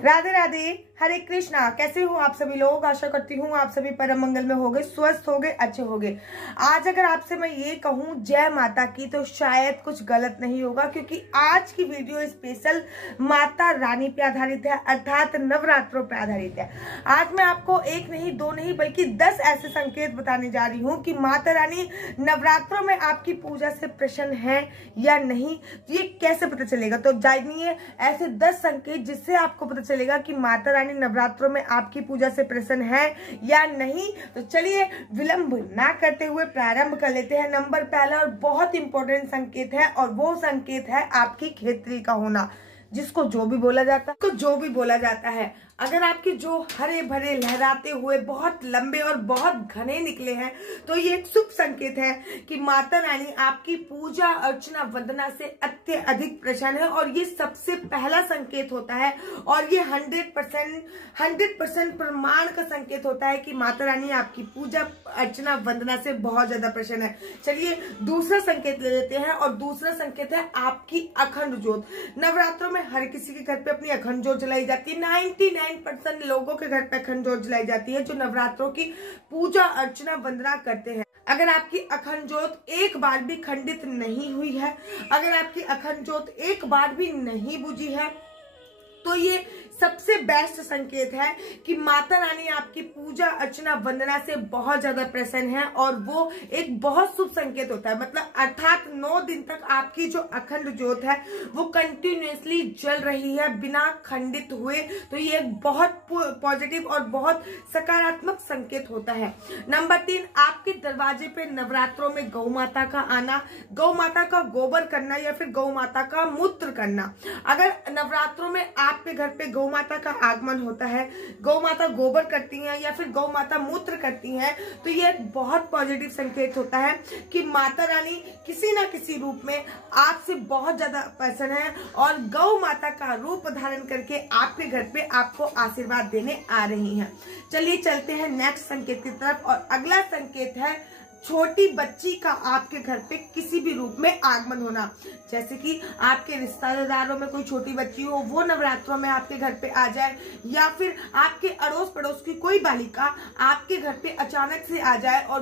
राधे राधे, हरे कृष्णा। कैसे हो आप सभी लोग? आशा करती हूँ आप सभी परम मंगल में होंगे, स्वस्थ होंगे, अच्छे होंगे। आज अगर आपसे मैं ये कहूँ जय माता की तो शायद कुछ गलत नहीं होगा, क्योंकि आज की वीडियो स्पेशल माता रानी पे आधारित है, अर्थात नवरात्रों पे आधारित है। आज मैं आपको एक नहीं दो नहीं बल्कि 10 ऐसे संकेत बताने जा रही हूँ कि माता रानी नवरात्रों में आपकी पूजा से प्रसन्न है या नहीं। ये कैसे पता चलेगा? तो जानिए ऐसे 10 संकेत जिससे आपको पता चलेगा कि माता रानी नवरात्रों में आपकी पूजा से प्रसन्न है या नहीं। तो चलिए विलंब ना करते हुए प्रारंभ कर लेते हैं। नंबर पहला और बहुत इंपॉर्टेंट संकेत है, और वो संकेत है आपकी खेतरी का होना, जिसको जो भी बोला जाता है। अगर आपके जो हरे भरे लहराते हुए बहुत लंबे और बहुत घने निकले हैं तो ये एक शुभ संकेत है कि माता रानी आपकी पूजा अर्चना वंदना से अत्यधिक प्रसन्न है, और ये सबसे पहला संकेत होता है, और ये 100% प्रमाण का संकेत होता है कि माता रानी आपकी पूजा अर्चना वंदना से बहुत ज्यादा प्रसन्न है। चलिए दूसरा संकेत ले लेते हैं, और दूसरा संकेत है आपकी अखंड ज्योत। नवरात्रों में हर किसी के घर पे अपनी अखंड ज्योत जलाई जाती है। 99% लोगों के घर पे अखंड ज्योत जलाई जाती है जो नवरात्रों की पूजा अर्चना वंदना करते हैं। अगर आपकी अखंड ज्योत एक बार भी खंडित नहीं हुई है, अगर आपकी अखंड ज्योत एक बार भी नहीं बुझी है, तो ये सबसे बेस्ट संकेत है कि माता रानी आपकी पूजा अर्चना वंदना से बहुत ज्यादा प्रसन्न है, और वो एक बहुत शुभ संकेत होता है। मतलब अर्थात 9 दिन तक आपकी जो अखंड ज्योत है वो कंटिन्यूअसली जल रही है बिना खंडित हुए। तो ये एक बहुत पॉजिटिव और बहुत सकारात्मक संकेत होता है। नंबर 3, आपके दरवाजे पे नवरात्रों में गौ माता का आना, गौ माता का गोबर करना या फिर गौ माता का मूत्र करना। अगर नवरात्रों में आपके घर पे गौ माता का आगमन होता है, गौ माता गोबर करती हैं या फिर गौ माता मूत्र करती हैं, तो ये एक बहुत पॉजिटिव संकेत होता है कि माता रानी किसी ना किसी रूप में आपसे बहुत ज्यादा प्रसन्न है, और गौ माता का रूप धारण करके आपके घर पे आपको आशीर्वाद देने आ रही हैं। चलिए चलते हैं नेक्स्ट संकेत की तरफ, और अगला संकेत है छोटी बच्ची का आपके घर पे किसी भी रूप में आगमन होना। जैसे कि आपके रिश्तेदारों में कोई छोटी बच्ची हो, वो नवरात्रों में आपके घर पे आ जाए, या फिर आपके अड़ोस पड़ोस की कोई बालिका आपके घर पे अचानक से आ जाए और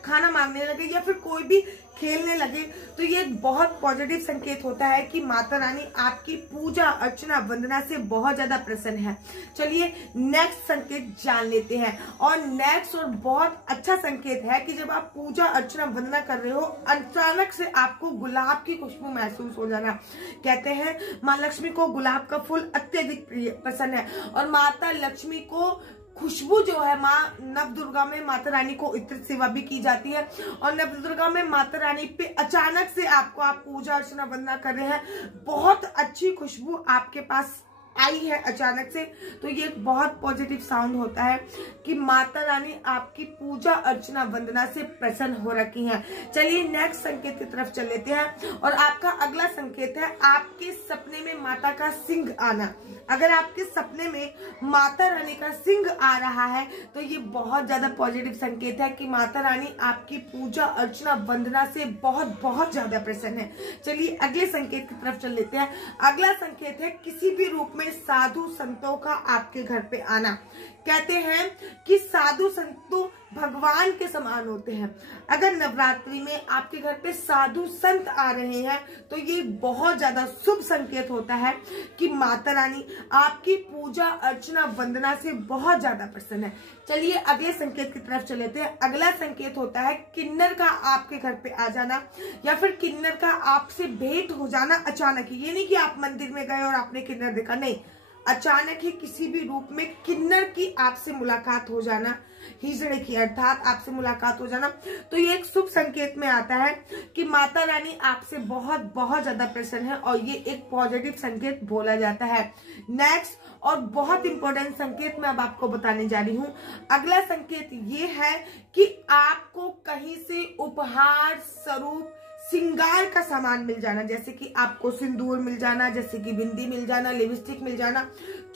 खाना मांगने लगे, या फिर कोई भी खेलने लगे। तो ये एक बहुत पॉजिटिव संकेत होता है कि माता रानी आपकी पूजा अर्चना वंदना से बहुत ज्यादा प्रसन्न है। चलिए नेक्स्ट संकेत जान लेते हैं, और नेक्स्ट और बहुत अच्छा संकेत है कि जब आप पूजा अर्चना वंदना कर रहे हो, अचानक से आपको गुलाब की खुशबू महसूस हो जाना। कहते हैं माँ लक्ष्मी को गुलाब का फूल अत्यधिक पसंद है, और माता लक्ष्मी को खुशबू जो है, माँ नवदुर्गा में माता रानी को इत्र सेवा भी की जाती है, और नवदुर्गा में माता रानी पे अचानक से आप पूजा अर्चना वंदना कर रहे हैं, बहुत अच्छी खुशबू आपके पास आई है अचानक से, तो ये एक बहुत पॉजिटिव साउंड होता है कि माता रानी आपकी पूजा अर्चना वंदना से प्रसन्न हो रखी हैं। चलिए नेक्स्ट संकेत की तरफ चल लेते हैं, और आपका अगला संकेत है आपके सपने में माता का सिंह आना। अगर आपके सपने में माता रानी का सिंह आ रहा है तो ये बहुत ज्यादा पॉजिटिव संकेत है कि माता रानी आपकी पूजा अर्चना वंदना से बहुत ज्यादा प्रसन्न है। चलिए अगले संकेत की तरफ चल लेते हैं। अगला संकेत है किसी भी रूप में साधु संतों का आपके घर पे आना। कहते हैं कि साधु संतों भगवान के समान होते हैं। अगर नवरात्रि में आपके घर पे साधु संत आ रहे हैं तो ये बहुत ज्यादा शुभ संकेत होता है कि माता रानी आपकी पूजा अर्चना वंदना से बहुत ज्यादा प्रसन्न है। चलिए अगले संकेत की तरफ चले थे। अगला संकेत होता है किन्नर का आपके घर पे आ जाना, या फिर किन्नर का आपसे भेंट हो जाना अचानक ही। ये नहीं कि आप मंदिर में गए और आपने किन्नर देखा, नहीं, अचानक ही किसी भी रूप में किन्नर की आपसे मुलाकात हो जाना, हिजड़े की अर्थात आपसे मुलाकात हो जाना, तो ये एक शुभ संकेत में आता है कि माता रानी आपसे बहुत ज्यादा प्रसन्न है, और ये एक पॉजिटिव संकेत बोला जाता है। नेक्स्ट और बहुत इंपॉर्टेंट संकेत मैं अब आपको बताने जा रही हूँ। अगला संकेत ये है कि आपको कहीं से उपहार स्वरूप श्रृंगार का सामान मिल जाना, जैसे कि आपको सिंदूर मिल जाना, जैसे कि बिंदी मिल जाना, लिपस्टिक मिल जाना,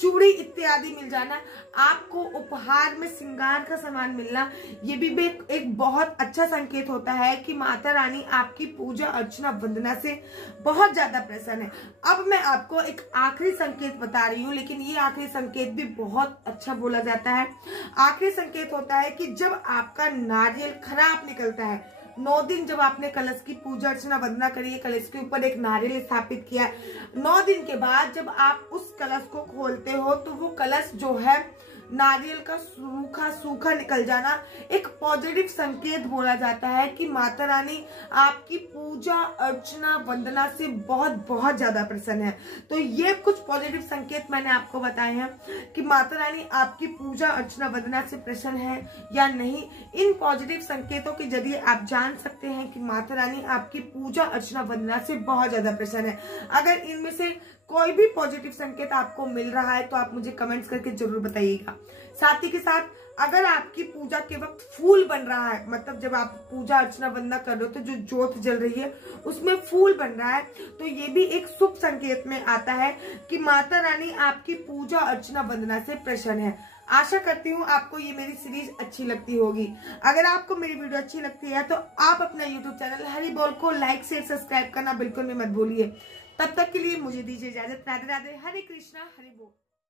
चूड़ी इत्यादि मिल जाना, आपको उपहार में श्रृंगार का सामान मिलना, ये भी एक बहुत अच्छा संकेत होता है कि माता रानी आपकी पूजा अर्चना वंदना से बहुत ज्यादा प्रसन्न है। अब मैं आपको एक आखिरी संकेत बता रही हूँ, लेकिन ये आखिरी संकेत भी बहुत अच्छा बोला जाता है। आखिरी संकेत होता है कि जब आपका नारियल खराब निकलता है, 9 दिन जब आपने कलश की पूजा अर्चना वंदना करी है, कलश के ऊपर एक नारियल स्थापित किया, 9 दिन के बाद जब आप उस कलश को खोलते हो तो वो कलश जो है नारियल का सूखा निकल जाना एक पॉजिटिव संकेत बोला जाता है कि माता रानी आपकी पूजा अर्चना वंदना से बहुत ज्यादा प्रसन्न है। तो ये कुछ पॉजिटिव संकेत मैंने आपको बताए हैं कि माता रानी आपकी पूजा अर्चना वंदना से प्रसन्न है या नहीं। इन पॉजिटिव संकेतों के जरिए आप जान सकते हैं कि माता रानी आपकी पूजा अर्चना वंदना से बहुत ज्यादा प्रसन्न है। अगर इनमें से कोई भी पॉजिटिव संकेत आपको मिल रहा है तो आप मुझे कमेंट्स करके जरूर बताइएगा। साथ ही के साथ अगर आपकी पूजा के वक्त फूल बन रहा है, मतलब जब आप पूजा अर्चना वंदना कर रहे हो तो जो ज्योत जल रही है उसमें फूल बन रहा है, तो ये भी एक शुभ संकेत में आता है कि माता रानी आपकी पूजा अर्चना वंदना से प्रसन्न है। आशा करती हूँ आपको ये मेरी सीरीज अच्छी लगती होगी। अगर आपको मेरी वीडियो अच्छी लगती है तो आप अपना यूट्यूब चैनल हरी बोल को लाइक शेयर सब्सक्राइब करना बिल्कुल भी मत भूलिए। तब तक के लिए मुझे दीजिए इजाजत। राधे राधे, हरे कृष्णा, हरि बोल।